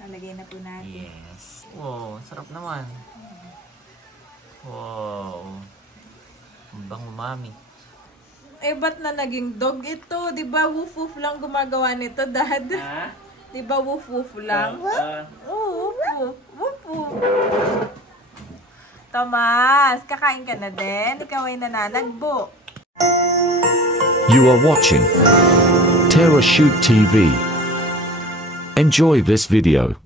Lalagay na po natin. Yes. Wow, sarap naman. Wow. Ang bango, mami. Eh, ba't na naging dog ito? Di ba woof-woof lang gumagawa nito, Dad? Ha? Di ba woof-woof lang? Oo, woof-woof. Woof-woof. Tomas, kakain ka na din? Ikaw ay nananagbo. You are watching TerraShoot TV. Enjoy this video.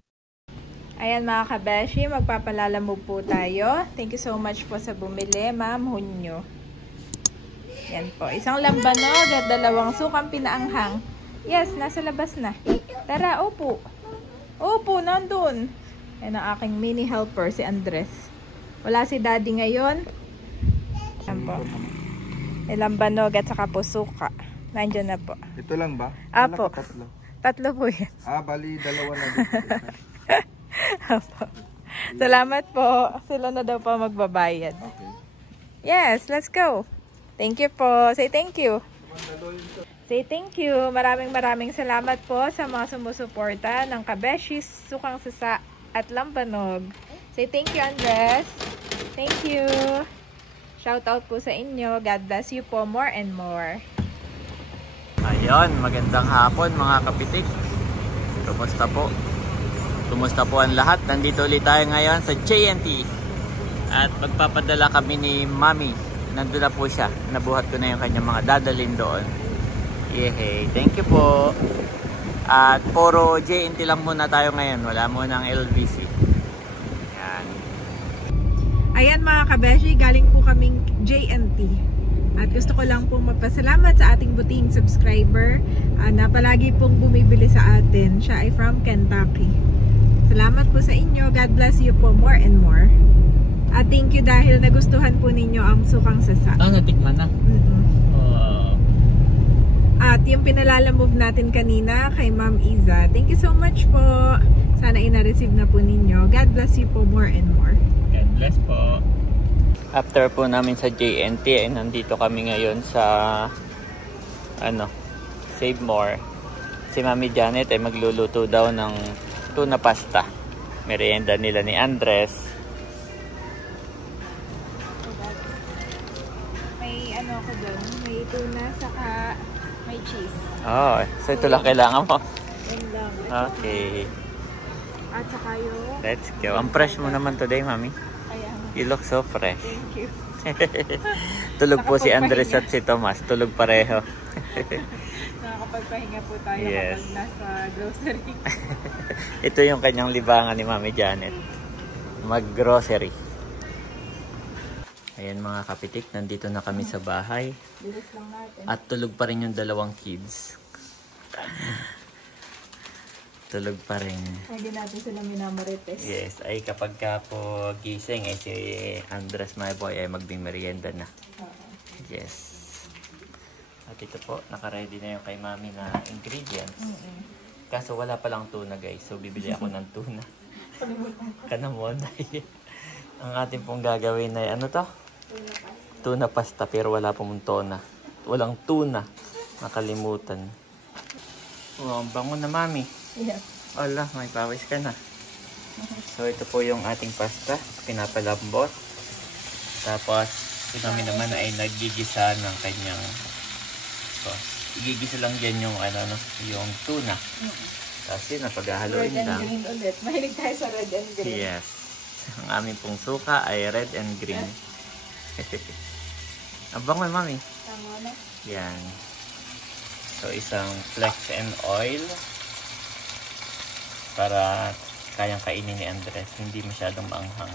Ayan mga kabeshi, magpapalalamog po tayo. Thank you so much po sa bumili, Ma'am Hunyo. Yan po, isang lambanog at 2 sukang pinaanghang. Yes, nasa labas na. Tara, upo. Upo, nandun. Yan ang aking mini helper, si Andres. Wala si Daddy ngayon. Yan po. Lambanog at saka po suka. Nandiyan na po. Ito lang ba? Apo. Tatlo. Tatlo po yan. Bali 2 na dito. Apo. Salamat po. Sila na daw po magbabayad. Okay. Yes, let's go. Thank you po. Say thank you. Say thank you. Maraming salamat po sa mga sumusuporta ng Kabeshis, Sukang Sasa at Lambanog. Say thank you, Andres. Thank you. Shout out po sa inyo. God bless you po more and more. Ayun, magandang hapon mga kapitik. Kumusta po? Kumusta po ang lahat? Nandito ulit tayo ngayon sa JNT. At magpapadala kami ni Mami. Nandun na po siya. Nabuhat ko na yung kanyang mga dadalhin doon. Yehey, thank you po. At puro JNT lang muna tayo ngayon. Wala muna ng LBC. Yan. Ayan mga kabeshi, galing po kaming JNT. At gusto ko lang pong magpasalamat sa ating buting subscriber na palagi pong bumibili sa atin. Siya ay from Kentucky. Salamat po sa inyo. God bless you po more and more. At thank you dahil nagustuhan po ninyo ang Sukang Sasa. Natikman na. Wow. At yung pinalalamove natin kanina kay Ma'am Iza. Thank you so much po. Sana ina-receive na po ninyo. God bless you po more and more. God bless po. After po namin sa JNT, ay nandito kami ngayon sa Save More. Si Mami Janet ay magluluto daw ng tuna pasta. Merienda nila ni Andres. May ko doon, may tuna saka may cheese. Oh, so ito lang kailangan mo. Yan lang. Okay. At saka yung... Let's go. Ang fresh mo naman today, Mami. Ayan. You look so fresh. Thank you. Tulog po si Andres at si Tomas. Tulog pareho. Nakakapagpahinga po tayo Yes. kapag nasa grocery. Ito yung kanyang libangan ni Mami Janet. Mag-grocery. Ayan mga kapitik, nandito na kami sa bahay. Bilis lang natin. At tulog pa rin yung 2 kids. Tulog pa rin. Hindi natin sila minamarites. Yes, ay kapag ka po gising ay si Andres my boy ay magmimerienda na. Yes. At ito po, nakaready na yung kay Mami na ingredients. Kaso wala palang tuna guys, so bibili ako ng tuna. Kanamon. Ang ating pong gagawin ay ano to? Tuna pasta, pero wala pong tuna. Walang tuna. Nakalimutan. Oh, ang bango na Mami. Yeah. Ala, may pawis ka na. So ito po yung ating pasta, pinapalambot. Tapos si Mami naman ay naggigisa ng kanyang sauce. Igigisa lang dyan yung yung tuna. Tapos yun, napaghahaluin lang. Red and green ulit. Mahilig tayo sa red and green. Yes. Ang aming pong suka ay red and green. Ang bango, Mami. Tama na. Yan. So isang flex and oil para kayang kainin ni Andres. Hindi masyadong maanghang.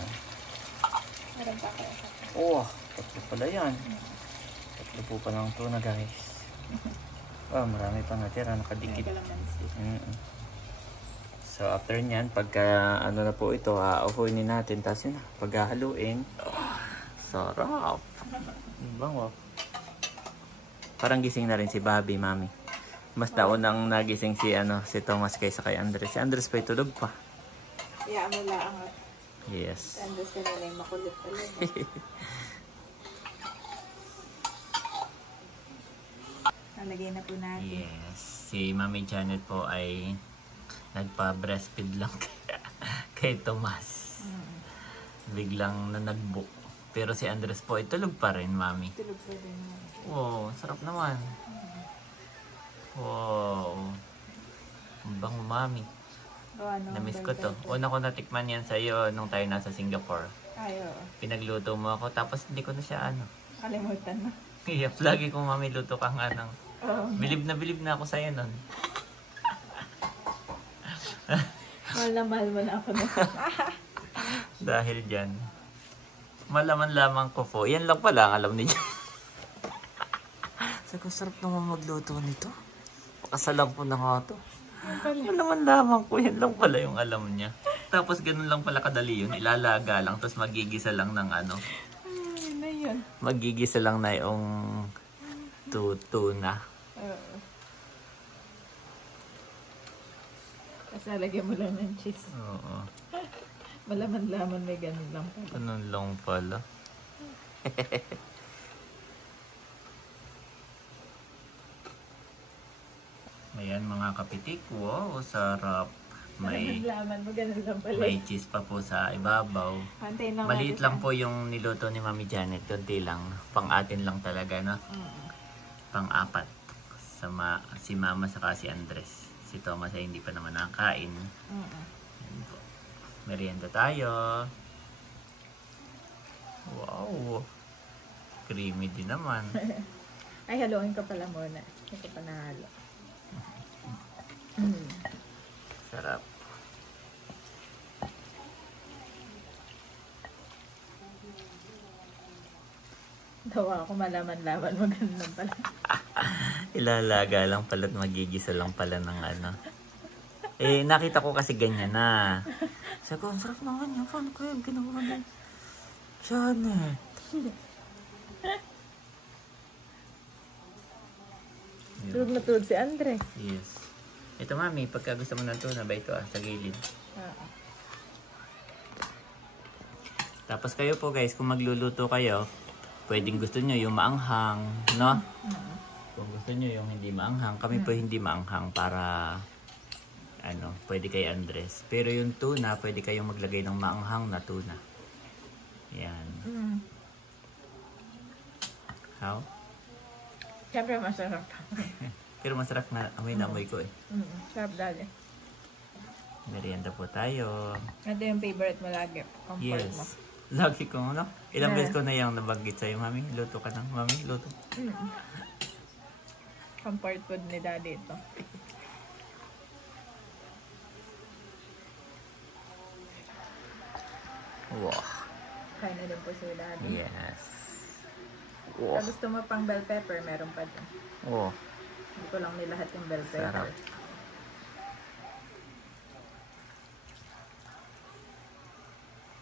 Meron pa kayo. Oh, 3 pala yan. 3 po pa ng tuna guys. Oh, marami pa natira. Nakadikit. So after nyan, pagka na po ito, uuhuin natin. Tapos yun na, paghahaluin. Oh, sarap. Bango. Parang gising na rin si Bobby, Mami. Mas naunang nagising si Thomas kaysa kay Andres. Si Andres pa tulog pa. Yeah, mo lang. Yes. Si Andres ka na yung makulit pala. Nalagay na po natin. Yes. Si Mami Janet po ay nagpa-breastfeed lang kay Tomas. Biglang na nag-book. Pero si Andres po, tulog pa rin, Mami. Tulog pa din mo. Wow, sarap naman. Wow. Ang bango, Mami. Ano, Namiss ko to. Una ko natikman yan sa'yo nung tayo nasa Singapore. Ay, oo. Pinagluto mo ako, tapos hindi ko na siya Kalimutan na. Yep, lagi kong Mami luto ka nga ng... Oo. Bilib na ako sa'yo nun. Mahal na mahal mo na ako na. Dahil dyan. Malaman lamang ko po. Yan lang pala ang alam niya. Sabi ko, sarap naman magluto nito. Pakasalan ko na nga to. Malaman lamang ko. Yan lang pala yung alam niya. Tapos ganun lang pala kadali yun. Ilalaga lang. Tapos magigisa lang ng ano. Ay, na yun. Magigisa lang na yung tuna. Oo. Tapos lalagyan mo lang ng cheese. Oo. Malaman-laman may ganun lang pala. Ganun lang pala. Ayan mga kapitik. Wow, sarap. May Malaman mo ganun lang pala. may cheese pa po sa ibabaw. Pantay na Maliit lang po yung niluto ni Mami Janet. Kunti lang. Pang-atin lang talaga, no? Pang-apat. Si Mama saka si Andres. Si Thomas ay hindi pa naman nakakain. Ayan po. Merienda tayo. Wow. Creamy din naman. Ay, haluin ka pala muna. Hindi ko pa nahalo. Sarap. Tawa ako malaman-laman mo ganun lang pala. Ilalaga lang pala at magigisa lang pala ng ano. Eh, nakita ko kasi ganyan na. Sabi ko, ang sarap naman yan. Paano ko yung ginawa na? Janet. Tulog na tulog si Andres. Yes. Ito Mami, pagka gusto mo ng tuna ba ito sa gilid. Oo. Tapos kayo po guys, kung magluluto kayo, pwedeng gusto nyo yung maanghang, no? Kung gusto nyo yung hindi maanghang, kami po hindi maanghang para ano, pwede kay Andres. Pero yung tuna, pwede kayong maglagay ng maanghang na tuna. Yan. How? Siyempre masarap. Pero masarap na amoy na amoy ko eh. Sarap dali. Merienda po tayo. Ito yung favorite mo lagi. Comfort mo. Yes. Lagi ko, ano? Ilang beses ko na yung nabanggit sa'yo, Mami. Luto ka na. Mami, luto. Comfort food ni Daddy ito. Wow. Kain na din po si Daddy. Yes. Kung gusto mo pang bell pepper, meron pa din. Oh. Hindi ko lang nilahat yung bell pepper. Sarap.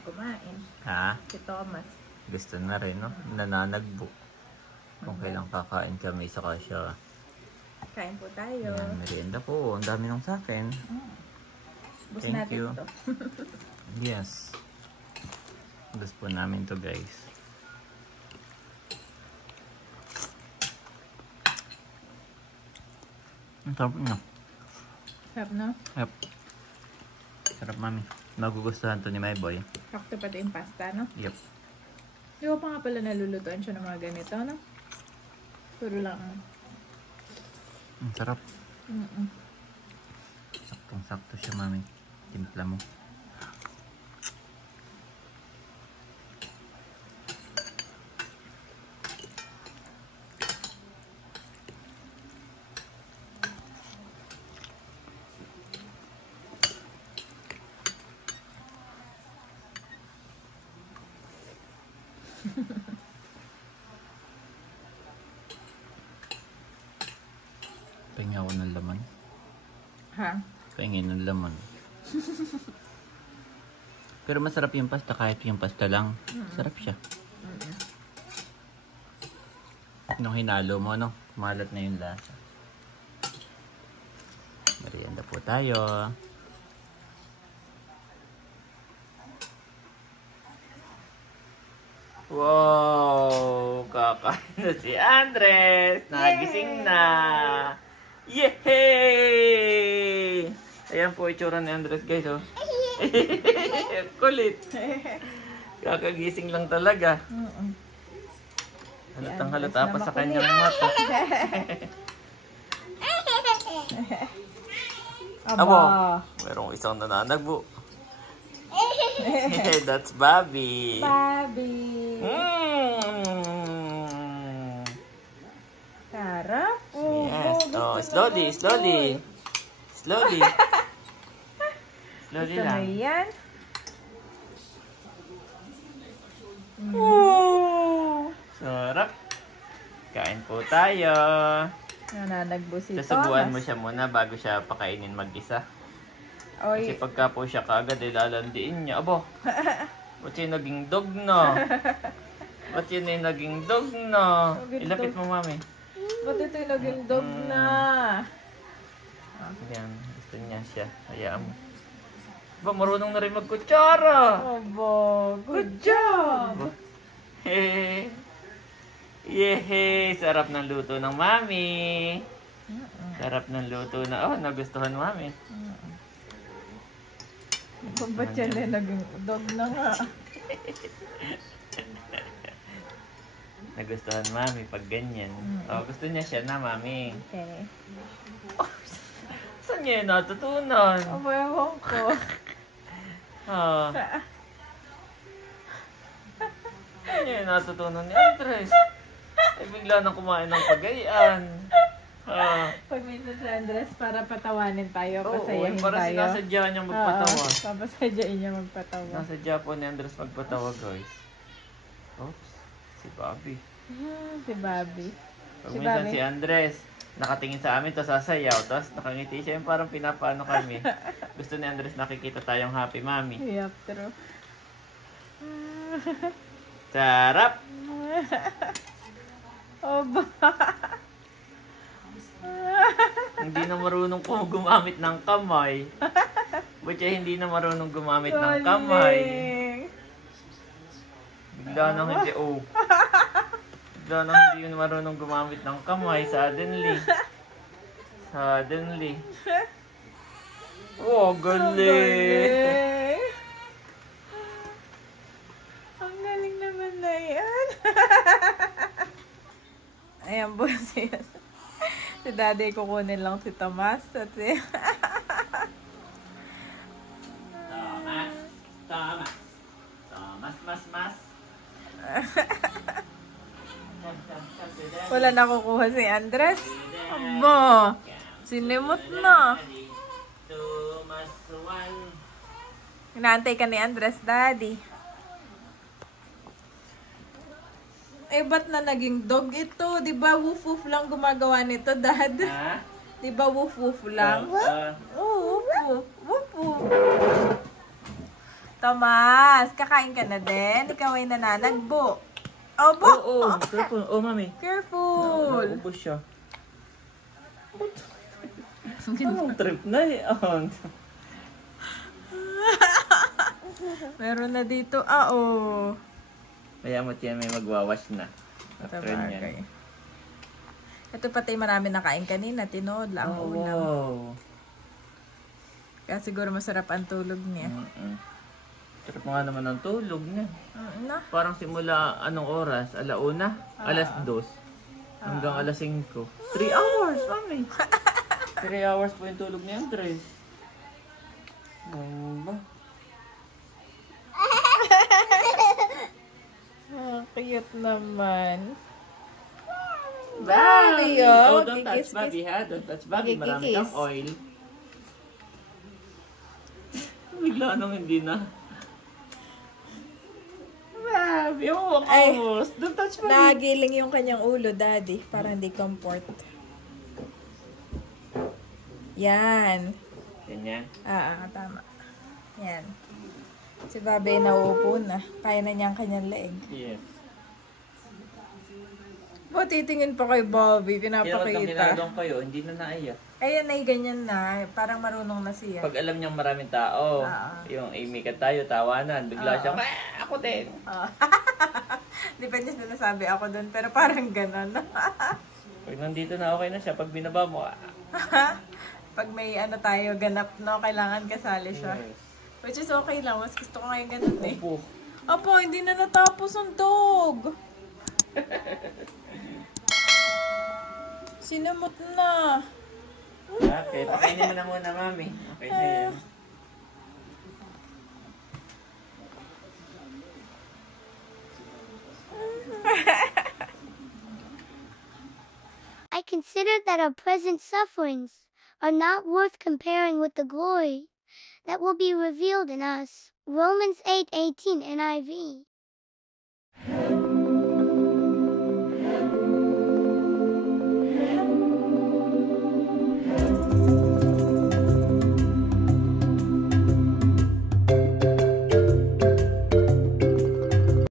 Kumain. Ha? Si Thomas. Gusto na rin, no? Nananagbo. Kung kailang kakain kami, saka siya. Kain po tayo. Yan, merienda po. Ang dami nung sa akin. Bus Thank natin you. ito. Yes. Gusto po namin to guys. Ang sarap niya. Sarap na. Yep. Sarap, Mami. Magugustuhan to ni my boy. Sakto pati yung pasta, no? Yep. Di ko pa nga pala nalulutuan siya ng mga ganito, no? Puro lang. Ang sarap. Saktong-sakto siya, Mami. Timpla mo. Pahinga ako ng laman. Ha? Pahinga ng laman. Pero masarap yung pasta kahit yung pasta lang. Sarap siya. Nung hinalo mo, no? Malat na yung lasa. Merienda po tayo. Wow! Kakain na si Andres! Nagising na! Yay! Ayan po itsura ni Andres, guys, oh. Kulit. Kakagising lang talaga. Halatang halata pa sa kanyang mata. Abo, merong isang nananagbo. That's Bobby. Bobby. Sarap. Yes. Oh, slowly. Slowly Gusto mo lang. yan? Sarap. Kain po tayo. Nananagbo si Sasubuan mo Thomas. siya muna bago siya pakainin mag-isa. Kasi Oy, pagka po siya kaagad, lalandiin niya. Abo, ba't yun naging dog na? Ba't yun ay naging dog na? Ilapit mo, mami. ba't ito'y naging dog na? Yan, gusto niya siya. Hayaan mo. Ba, marunong na rin magkutsara. Obo, good job! Hehe. Yehe, sarap ng luto ng mami. Sarap ng luto na, oh, nagustuhan mami. Kung ba't yan ay naging dog na nga? Nagustuhan mami pag ganyan. Oh, gusto niya siya na, mami. Okay. Saan niya yun natutunan? Obo, ewan ko. Ah. Saan niya yun natutunan ni Andres? Ay, bigla nang kumain ng pagayaan. Ah. Pag minsan si Andres, para patawanin tayo, Oo, pasayahin para tayo. sinasadya niya magpatawa. Oo, papasadyain niya magpatawa. Nasadya po ni Andres magpatawa, guys. Oops, si Bobby. Si Bobby. Pag Si minsan Bobby. si Andres, nakatingin sa amin, tapos sasayaw, tapos nakangiti siya, yung parang pinapaano kami. Gusto ni Andres nakikita tayong happy mami. Yup, true. Sarap! Oba. Hindi na marunong ko gumamit ng kamay. Ba't siya hindi na marunong gumamit ng kamay? Bigla nang hindi, oh. Bigla nang hindi yun marunong gumamit ng kamay, suddenly. Suddenly. Oh, galing! Ang galing naman na yan. Ayan po si daddy, kukunin lang si Tomas at si Thomas, mas. wala nakukuha si Andres. Aba, sinimot na. Thomas 1. Inaantay ka ni Andres, daddy. Eh, ba't na naging dog ito? Di ba woof-woof lang gumagawa nito, dad? Ha? Di ba woof-woof lang? Oo, woof-woof. Woof-woof. Tomas, kakain ka na din? Ikaw ay nananagbo. Obo! Oo, careful. Oh, mami. Careful! Naubos siya. Anong trip na yan? Meron na dito. Ah, oh. Kaya mo tiyan may magwawash na. After Sabagay. niyan. Ito pati marami nakain kanina. Tinood lang. Oh, Ulam. wow. Kaya siguro masarap ang tulog niya. Sarap nga naman ng tulog na. Na? Parang simula anong oras? Alauna? Alas 2. Hanggang alas 5. 3 hours, mami. 3 hours po yung tulog ni Andres. Ba? Cute naman. Bobby! oh. Oh, don't touch Kikis-kis. Bobby, ha? Don't touch Bobby. Marami Kikis. kang oil. Bigla nung hindi na. Bobby, oh, Ay. don't touch Bobby. Nagiling yung kanyang ulo, daddy. Para hindi comfort. Yan. Ganyan. Tama. Yan. Si Bobby nauupo na. Kaya na niya ang kanyang leeg. Yes. Ba't titingin pa kay Bobby? Kinakatang Pinapakita. kinadong kayo, hindi na naiyak. Ayan ay ganyan na. Parang marunong na siya. Pag alam niyang maraming tao, yung Amy ka tayo, tawanan, bigla siya, ako din. Depende sa nasabi ako dun. Pero parang ganon. Pag nandito na, okay na siya. Pag binaba mo, Pag may ano tayo, ganap, no? Kailangan kasali siya. Which is okay lang. Mas gusto ko ngayon ganun eh. Opo. Opo, hindi na natapos ang dog. Sinamot na. Okay, pakainin mo na muna, mami. Okay na yan. I consider that our present sufferings are not worth comparing with the glory that will be revealed in us. Romans 8:18 NIV.